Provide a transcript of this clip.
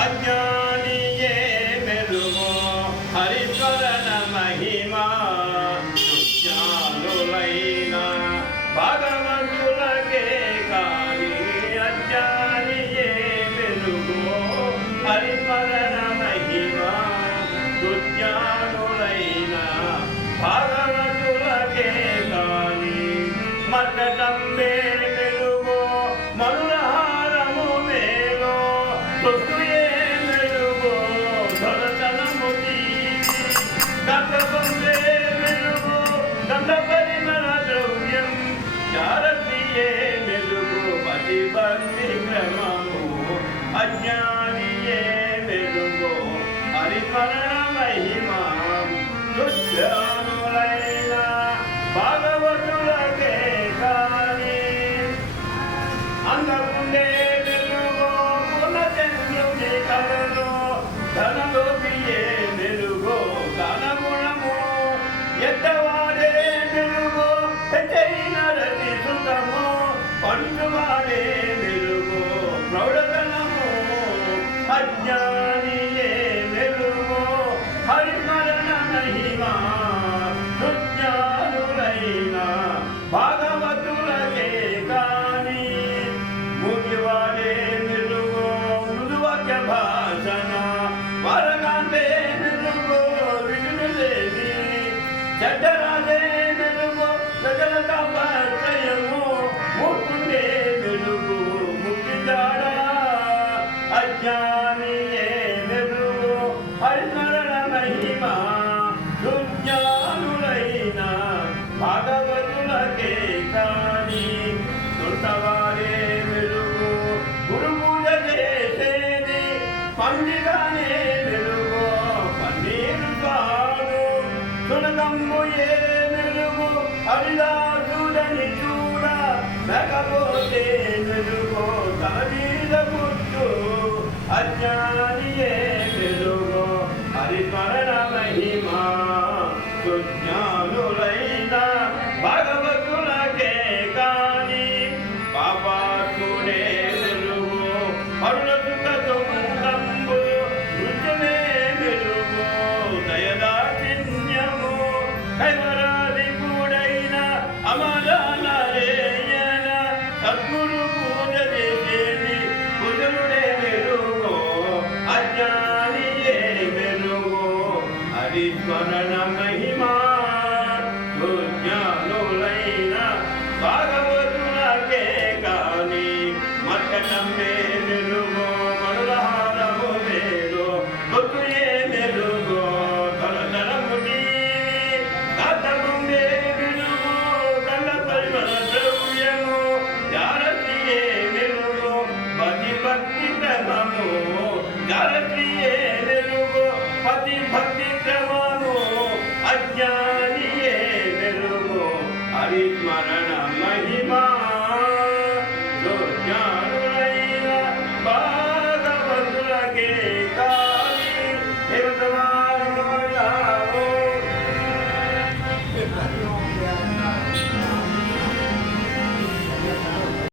అజ్ఞానియే మెరుగు హరిచరణ మహిమా జ్ఞానులైన భగవంతులకే కాని అజ్ఞానియే మెరుగు హరిచరణ మహిమా దుజ్ఞానులైన భగవంతులకే కాని మర్గటంబే వెలుగో మరులహారము మేలో భక్తి క్రమము అజ్ఞానియే వెలుగో హరిపరణ మహిమ దుష్యానులైన భగవతులకే కానీ అందకుండే Yeah. హరినరణ మహిమ దుర్జ్ఞానులైన భగవతులకే కాని దుర్తవారే వెలుగు గురు పూజ చేసేది పండిగానే వెలుగు పన్నీరు కాదు సునకమ్ము ఏ వెలుగు హరిదాసుడని చూడ మెకపోతే వెలుగు. తల మీద అజ్ఞానియే vitória Amen. అజ్ఞానియే తెలుగు హరిస్మరణ